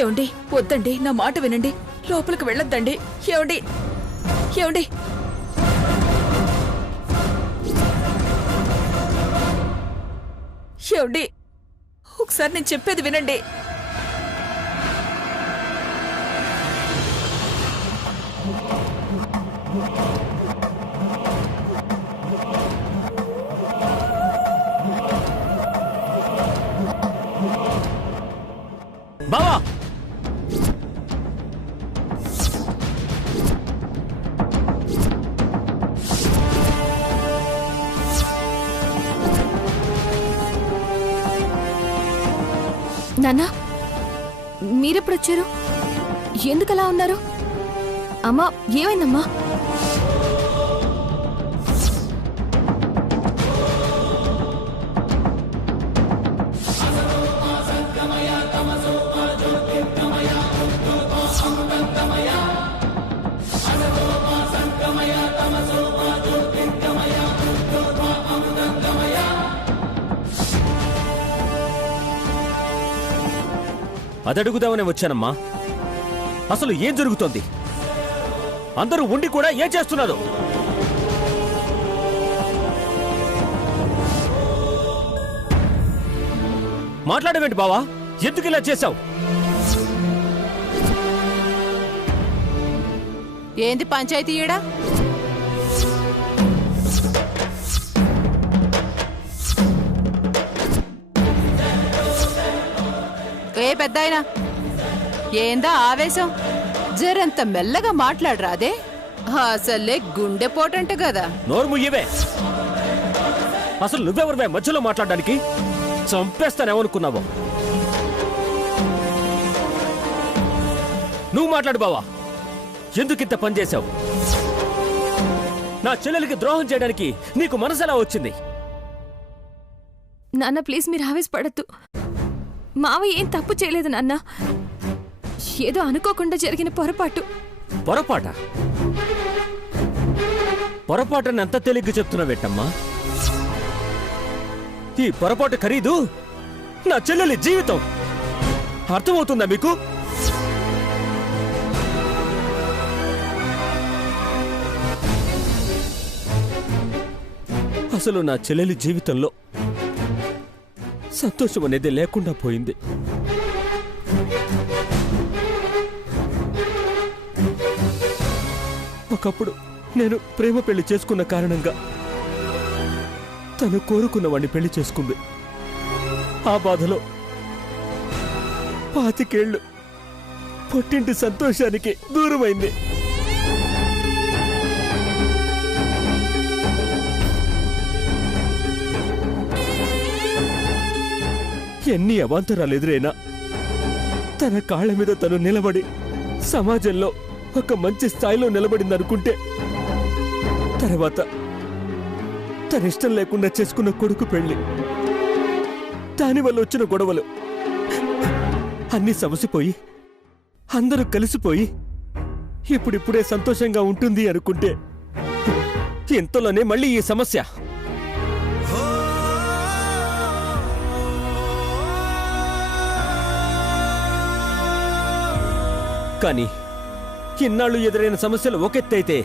ఏమండి వద్దండి, నా మాట వినండి, లోపలికి వెళ్ళొద్దండి. ఏమండి ఏమండి ఏమండి ఒకసారి నేను చెప్పేది వినండి. బావా నాన్నా, మీరెప్పుడొచ్చారు? ఎందుకలా ఉన్నారు? అమ్మా, ఏమైందమ్మా? అదడుగుదామనే వచ్చానమ్మా. అసలు ఏం జరుగుతోంది? అందరూ ఉండి కూడా ఏం చేస్తున్నారు? మాట్లాడవేంటి బావా? ఎందుకు ఇలా చేశావు? ఏంది పంచాయతీ ఈడ? ఏ పెద్దాయనా, ఏందా ఆవేశం? జరంత మెల్లగా మాట్లాడరాదే? అసలే గుండెపోటంట కదా. నోరు ముయ్యవే. అసలు నువ్వెవరివే మధ్యలో మాట్లాడడానికి? చంపేస్తానేమనుకున్నావు? నువ్వు మాట్లాడు బావా. ఎందుకింత పని చేశావు? నా చెల్లెలికి ద్రోహం చేయడానికి నీకు మనసు ఎలా వచ్చింది? నాన్న ప్లీజ్, మీరు ఆవేశపడద్దు. మావయ్య ఏం తప్పు చేయలేదు నాన్న. ఏదో అనుకోకుండా జరిగిన పొరపాటు. పొరపాట? పొరపాటుని ఎంత తేలిగ్గా చెప్తున్నావేంటమ్మా? ఈ పొరపాటు ఖరీదు నా చెల్లెలి జీవితం. అర్థమవుతుందా మీకు? అసలు నా చెల్లెలి జీవితంలో సంతోషం అనేది లేకుండా పోయింది. ఒకప్పుడు నేను ప్రేమ పెళ్లి చేసుకున్న కారణంగా తను కోరుకున్న వాణ్ణి పెళ్లి చేసుకుంది. ఆ బాధలో 25 ఏళ్ళు పుట్టింటి సంతోషానికి దూరమైంది. ఎన్ని అవాంతరాలు ఎదురైనా తన కాళ్ల మీద తను నిలబడి సమాజంలో ఒక మంచి స్థాయిలో నిలబడిందనుకుంటే, తర్వాత తన ఇష్టం లేకుండా చేసుకున్న కొడుకు పెళ్లి, దానివల్ల వచ్చిన గొడవలు అన్నీ సమసిపోయి అందరూ కలిసిపోయి ఇప్పుడిప్పుడే సంతోషంగా ఉంటుంది అనుకుంటే, ఇంతలోనే మళ్ళీ ఈ సమస్య. కానీ ఇన్నాళ్ళు ఎదురైన సమస్యలు ఒకెత్తైతే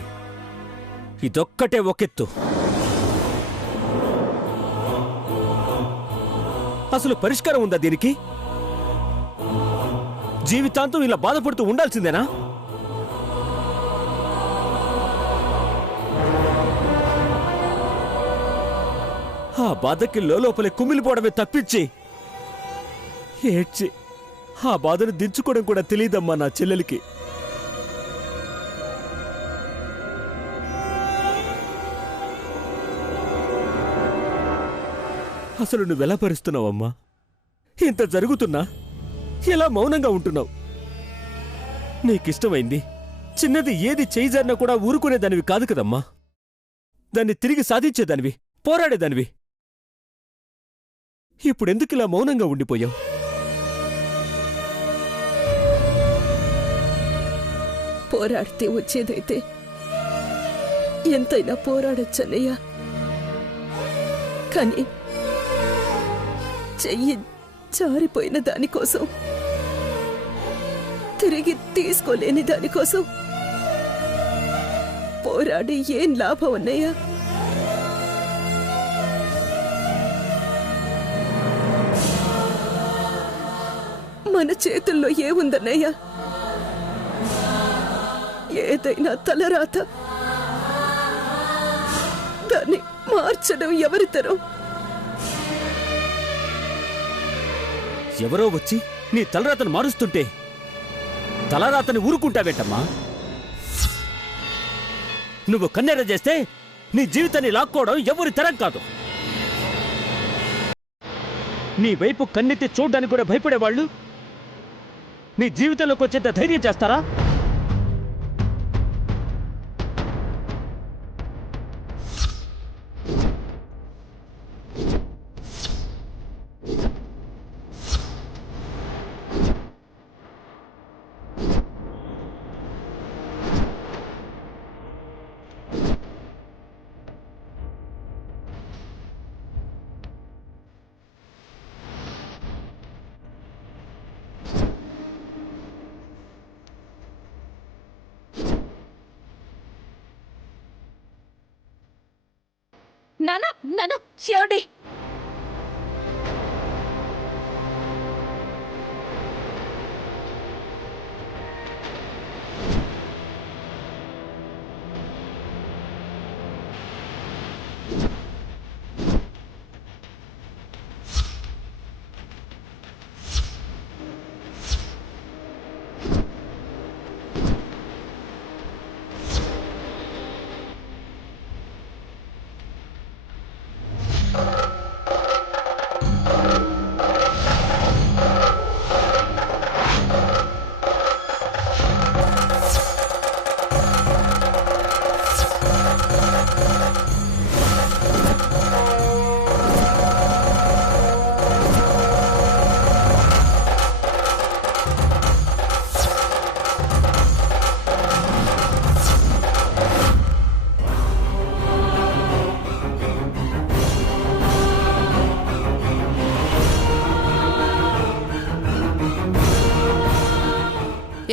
ఇదొక్కటే ఒకెత్తు. అసలు పరిష్కారం ఉందా దీనికి? జీవితాంతం ఇలా బాధపడుతూ ఉండాల్సిందేనా? ఆ బాధకి లోపలే కుమిలిపోవడమే తప్పించి ఏడ్చి ఆ బాధను దించుకోవడం కూడా తెలియదమ్మా నా చెల్లెలికి. అసలు నువ్వెలా భరిస్తున్నావమ్మా? ఇంత జరుగుతున్నా ఎలా మౌనంగా ఉంటున్నావు? నీకిష్టమైంది చిన్నది ఏది చేయిజారినా కూడా ఊరుకునేదానివి కాదు కదమ్మా. దాన్ని తిరిగి సాధించేదానివి, పోరాడేదానివి. ఇప్పుడెందుకిలా మౌనంగా ఉండిపోయావు? పోరాడితే వచ్చేదైతే ఎంతైనా పోరాడొచ్చన్నయ్యా. కానీ చెయ్యి జారిపోయిన దానికోసం తిరిగి తీసుకోలేని దానికోసం పోరాడి ఏం లాభం అన్నయ్య? మన చేతుల్లో ఏముందన్నయ్య? ఏదైనా తలరాత, దాన్ని మార్చడం ఎవరి తరం? ఎవరో వచ్చి నీ తలరాతను మారుస్తుంటే తలరాతని ఊరుకుంటావేంటమ్మా? నువ్వు కన్నెర చేస్తే నీ జీవితాన్ని లాక్కోవడం ఎవరి తరం కాదు. నీ వైపు కన్నెత్తి చూడ్డానికి కూడా భయపడేవాళ్ళు నీ జీవితంలోకి వచ్చేంత ధైర్యం చేస్తారా? నాన్న నాన్న ఏమండి?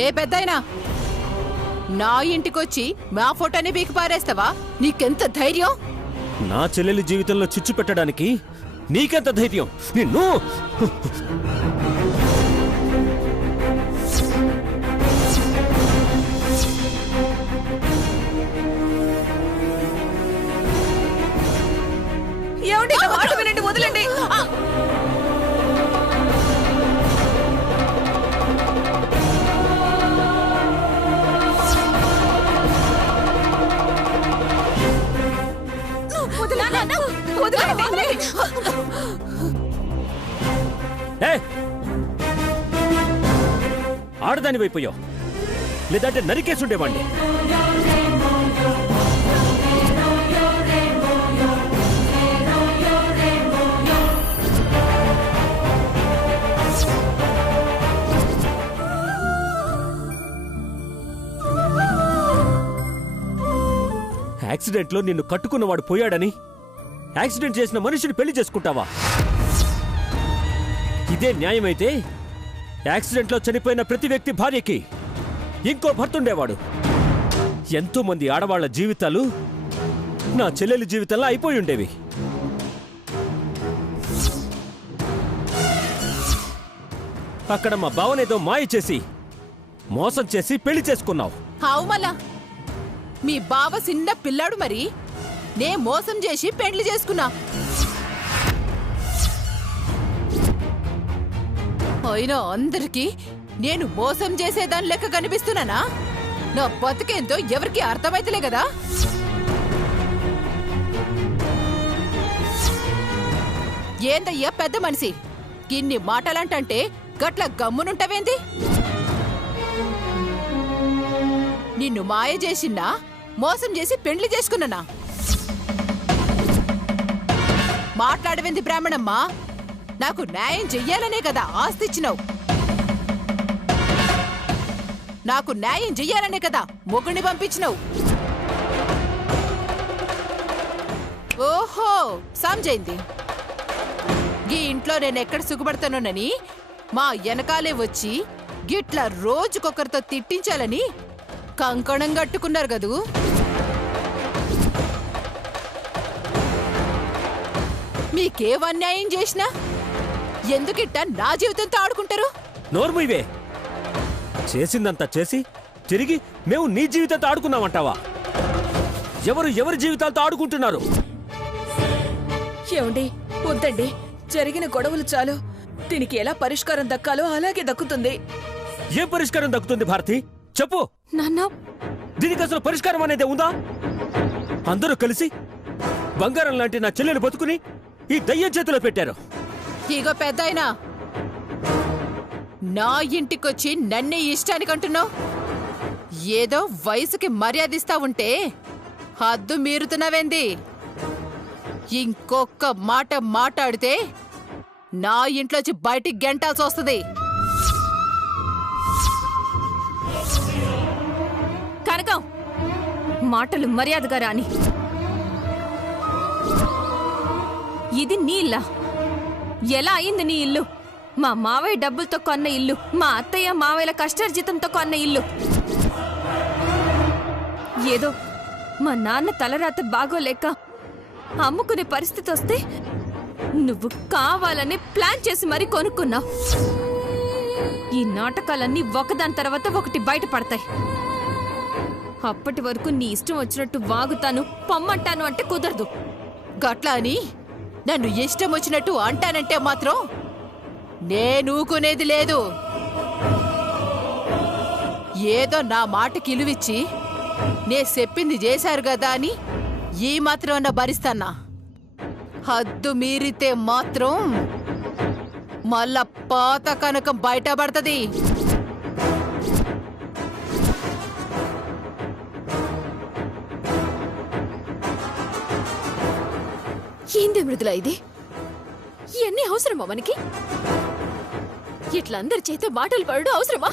ఏ పెద్దాయనా, నా ఇంటికొచ్చి మా ఫోటోని బీకి పారేస్తావా? నీకెంత ధైర్యం? నా చెల్లెలి జీవితంలో చిచ్చు పెట్టడానికి నీకెంత ధైర్యం? నిన్ను ఏమండి? నా మాట వినండి, వదలండి. ఆడదాని వైపోయావు, లేదంటే నరికేసుండేవాణ్ణి. యాక్సిడెంట్లో నిన్ను కట్టుకున్నవాడు పోయాడని యాక్సిడెంట్ చేసిన మనిషిని పెళ్లి చేసుకుంటావా? ఇదే న్యాయమైతే యాక్సిడెంట్లో చనిపోయిన ప్రతి వ్యక్తి భార్యకి ఇంకో భర్తుండేవాడు. ఎంతో మంది ఆడవాళ్ల జీవితాలు నా చెల్లెలి జీవితంలో అయిపోయి ఉండేవి. అక్కడ మా బావనేదో మాయ చేసి మోసం చేసి పెళ్లి చేసుకున్నావు. హావు మళ్ళా మీ బావ చిన్న పిల్లాడు, మరి నే మోసం చేసి పెండ్లి చేసుకున్నా. అయినా అందరికీ నేను మోసం చేసేదాని లెక్క కనిపిస్తున్నానా? నా బతుకేంతో ఎవరికి అర్థమైతలే కదా. ఏందయ్యా పెద్ద మనిషి, ఇన్ని మాటలంటే గట్ల గమ్మునుంటవేంది? నిన్ను మాయ చేసినా మోసం చేసి పెండ్లి చేసుకున్నానా? మాట్లాడవేంది బ్రాహ్మణమ్మా? నాకు న్యాయం చెయ్యాలనే కదా ఆస్తి ఇచ్చినావు. నాకు న్యాయం చెయ్యాలనే కదా మొగుడిని పంపించినావు. ఓహో, సంజైంది. ఈ ఇంట్లో నేను ఎక్కడ సుఖపడతానోనని మా వెనకాలే వచ్చి గిట్లా రోజుకొకరితో తిట్టించాలని కంకణం కట్టుకున్నారు కదూ. మీకేవన్యాయం చేసినా ఎందుకిట్ట నా జీవితంతో ఆడుకుంటారు? నోర్ముయివే, చేసిందంతా చేసి తిరిగి మేము నీ జీవితంతో ఆడుకున్నామంటావా? ఎవరి జీవితాలతో ఆడుకుంటున్నారు? ఏమండి, వద్దండి. జరిగిన గొడవలు చాలు. దీనికి ఎలా పరిష్కారం దక్కాలో అలాగే దక్కుతుంది. ఏం పరిష్కారం దక్కుతుంది భారతి? చెప్పు. నాన్న, దీనికి అసలు పరిష్కారం అనేది ఉందా? అందరూ కలిసి బంగారం లాంటి నా చెల్లెలు బతుకుని ఈ దయ్యం చేతిలో పెట్టారు. ఇగో పెద్దాయనా, నా ఇంటికొచ్చి నన్నే ఇష్టానికంటున్నావు. ఏదో వయసుకి మర్యాదిస్తా ఉంటే హద్దు మీరుతున్నావేంది? ఇంకొక్క మాట మాట్లాడితే నా ఇంట్లోంచి బయటికి గెంటాల్సి వస్తుంది. కనకం, మాటలు మర్యాదగా రాని. ఇది నీ ఇల్లా? ఎలా అయింది నీ ఇల్లు? మా మావయ్య డబ్బులతో కొన్న ఇల్లు, మా అత్తయ్య మావయ్యల కష్టార్జితంతో కొన్న ఇల్లు. ఏదో మా నాన్న తలరాత బాగోలేక అమ్ముకునే పరిస్థితి వస్తే నువ్వు కావాలని ప్లాన్ చేసి మరీ కొనుక్కున్నావు. ఈ నాటకాలన్నీ ఒకదాని తర్వాత ఒకటి బయటపడతాయి. అప్పటి వరకు నీ ఇష్టం వచ్చినట్టు వాగుతాను, పొమ్మంటాను అంటే కుదరదు. గట్లా అని నన్ను ఇష్టం వచ్చినట్టు అంటానంటే మాత్రం నేనూకునేది లేదు. ఏదో నా మాటకి ఇలువిచ్చి నే చెప్పింది చేశారు కదా అని ఈ మాత్రం అన్న భరిస్తానా? హద్దు మీరితే మాత్రం మళ్ళా పాత కనకం బయటపడుతుంది. ఏంది మృదులా ఇది? ఇవన్నీ అవసరమా మనకి? ఇట్లా అందరి చేత మాటలు పడడం అవసరమా?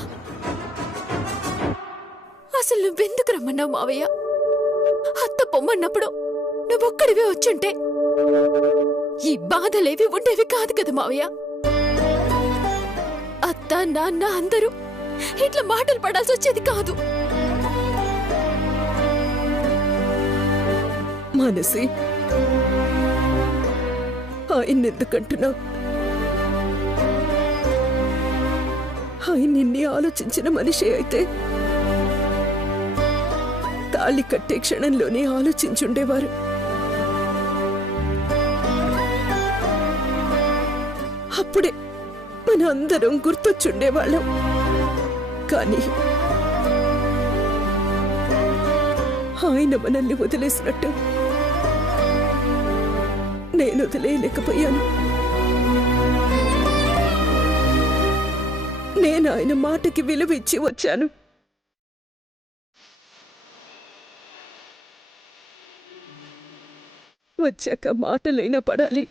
అసలు నువ్వెందుకు రమ్మన్నావు మావయ్య? అత్త పొమ్మన్నప్పుడు నువ్వొక్కడివే వచ్చుంటే ఈ బాధలేవి ఉండేవి కాదు కదా మావయ్య. అత్త నాన్న అందరూ ఇట్లా మాటలు పడాల్సి వచ్చేది కాదు. మానసి, ఆయన్నెందుకంటున్నావు? ఆయన నిన్నే ఆలోచించిన మనిషి అయితే తాళి కట్టే క్షణంలోనే ఆలోచించుండేవారు. అప్పుడే మన అందరం గుర్తొచ్చుండేవాళ్ళం. కానీ ఆయన మనల్ని వదిలేసినట్టు నేను వదిలేయలేకపోయాను. నేను ఆయన మాటకి విలువ ఇచ్చి వచ్చాను. వచ్చాక మాటలైనా పడాలి,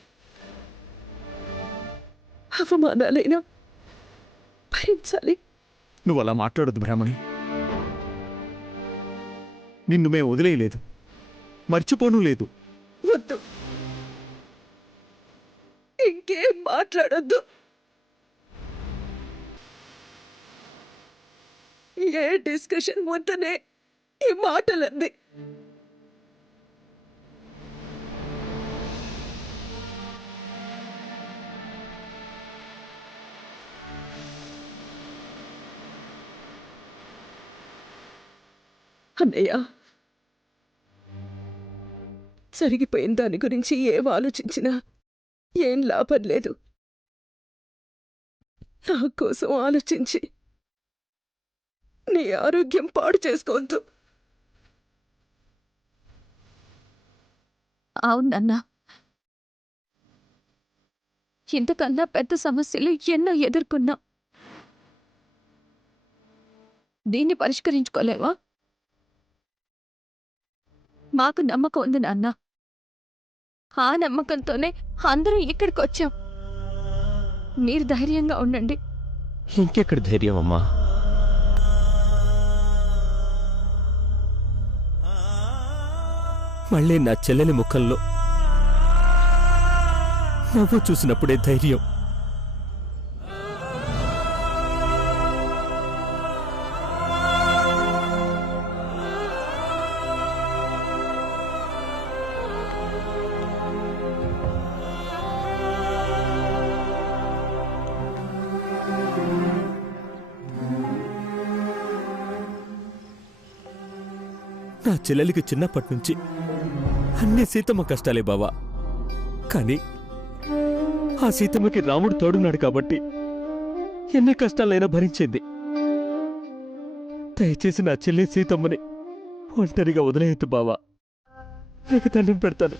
అవమానాలైనా భరించాలి. నువ్వు అలా మాట్లాడొద్దు బ్రాహ్మణి. నిన్ను మేము వదిలేయలేదు, మర్చిపోను లేదు. వద్దు, ఇంకేం మాట్లాడొద్దు. ఏ డిస్కషన్ వద్దనే ఈ మాటలన్నీ. అన్నయ్య, జరిగిపోయిన దాని గురించి ఏం ఆలోచించినా ఏం లాభం లేదు. నా కోసం ఆలోచించి నీ ఆరోగ్యం పాడు చేసుకోవద్దు. అవునన్నా, ఇంతకన్నా పెద్ద సమస్యలు ఎన్నో ఎదుర్కొన్నా. దీన్ని పరిష్కరించుకోలేవా? మాకు నమ్మకం ఉంది నాన్న. ఆ నమ్మకంతోనే అందరం ఇక్కడికి వచ్చాం. మీరు ధైర్యంగా ఉండండి. ఇంకెక్కడ ధైర్యం అమ్మా? మళ్ళీ నా చెల్లెలి ముఖంలో నవ్వు చూసినప్పుడే ధైర్యం. నా చెల్లెలికి చిన్నప్పటి నుంచి అన్ని సీతమ్మ కష్టాలే బావా. కానీ ఆ సీతమ్మకి రాముడు తోడున్నాడు కాబట్టి ఎన్ని కష్టాలైనా భరించింది. దయచేసి నా చెల్లి సీతమ్మని ఒంటరిగా వదిలేయద్దు బావా. నీకు దండం పెడతాను.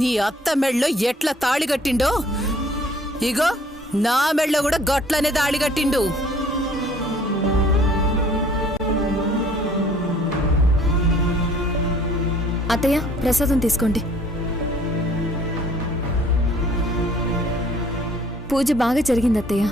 నీ అత్త మెళ్ళో ఎట్లా తాళిగట్టిండో ఇగో నా మెళ్ళో కూడా గట్లనే తాళిగట్టిండు. అత్తయ్య ప్రసాదం తీసుకోండి. పూజ బాగా జరిగింది అత్తయ్య.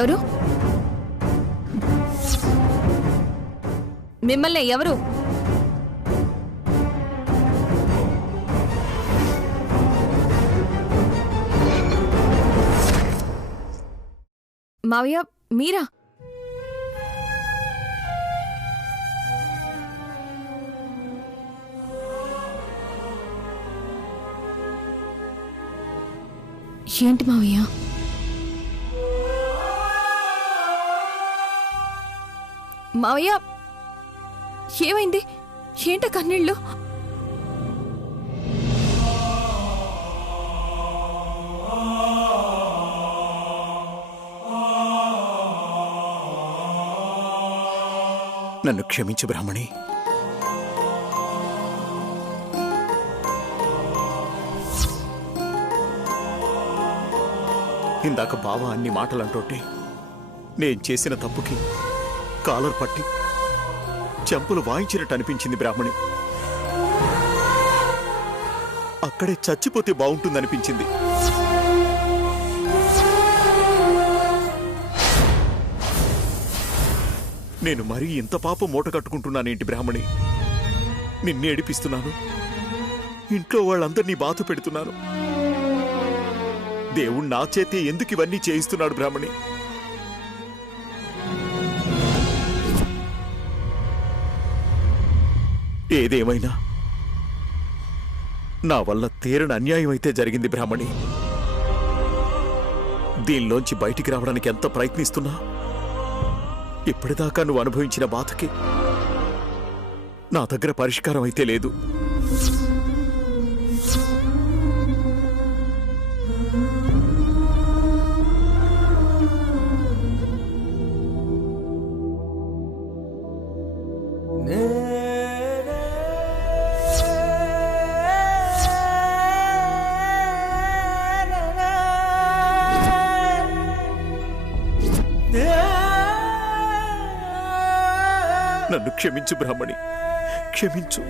ఎవరు? మిమ్మల్ని ఎవరు? మావయ్య మీరా? ఏంటి మావయ్య? మావయ్య ఏమైంది? ఏంట కన్నీళ్ళు? నన్ను క్షమించు బ్రాహ్మణి. ఇందాక బావ అన్ని మాటలంటుంటే నేను చేసిన తప్పుకి కాలర్ పట్టి చెంపులు వాయించినట్టు అనిపించింది బ్రాహ్మణి. అక్కడే చచ్చిపోతే బాగుంటుందనిపించింది. నేను మరీ ఇంత పాపం మూట కట్టుకుంటున్నానేంటి బ్రాహ్మణి? నిన్ను ఏడిపిస్తున్నాను, ఇంట్లో వాళ్ళందరినీ బాధ పెడుతున్నాను. దేవుడు నా చేతే ఎందుకు ఇవన్నీ చేయిస్తున్నాడు బ్రాహ్మణి? ఏదేమైనా నా వల్ల తీరని అన్యాయం అయితే జరిగింది బ్రాహ్మణి. దీనిలోంచి బయటికి రావడానికి ఎంత ప్రయత్నిస్తున్నా ఇప్పటిదాకా నువ్వు అనుభవించిన బాధకి నా దగ్గర పరిష్కారం అయితే లేదు. నన్ను క్షమించు బ్రాహ్మణి, క్షమించు.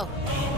చేస్తావు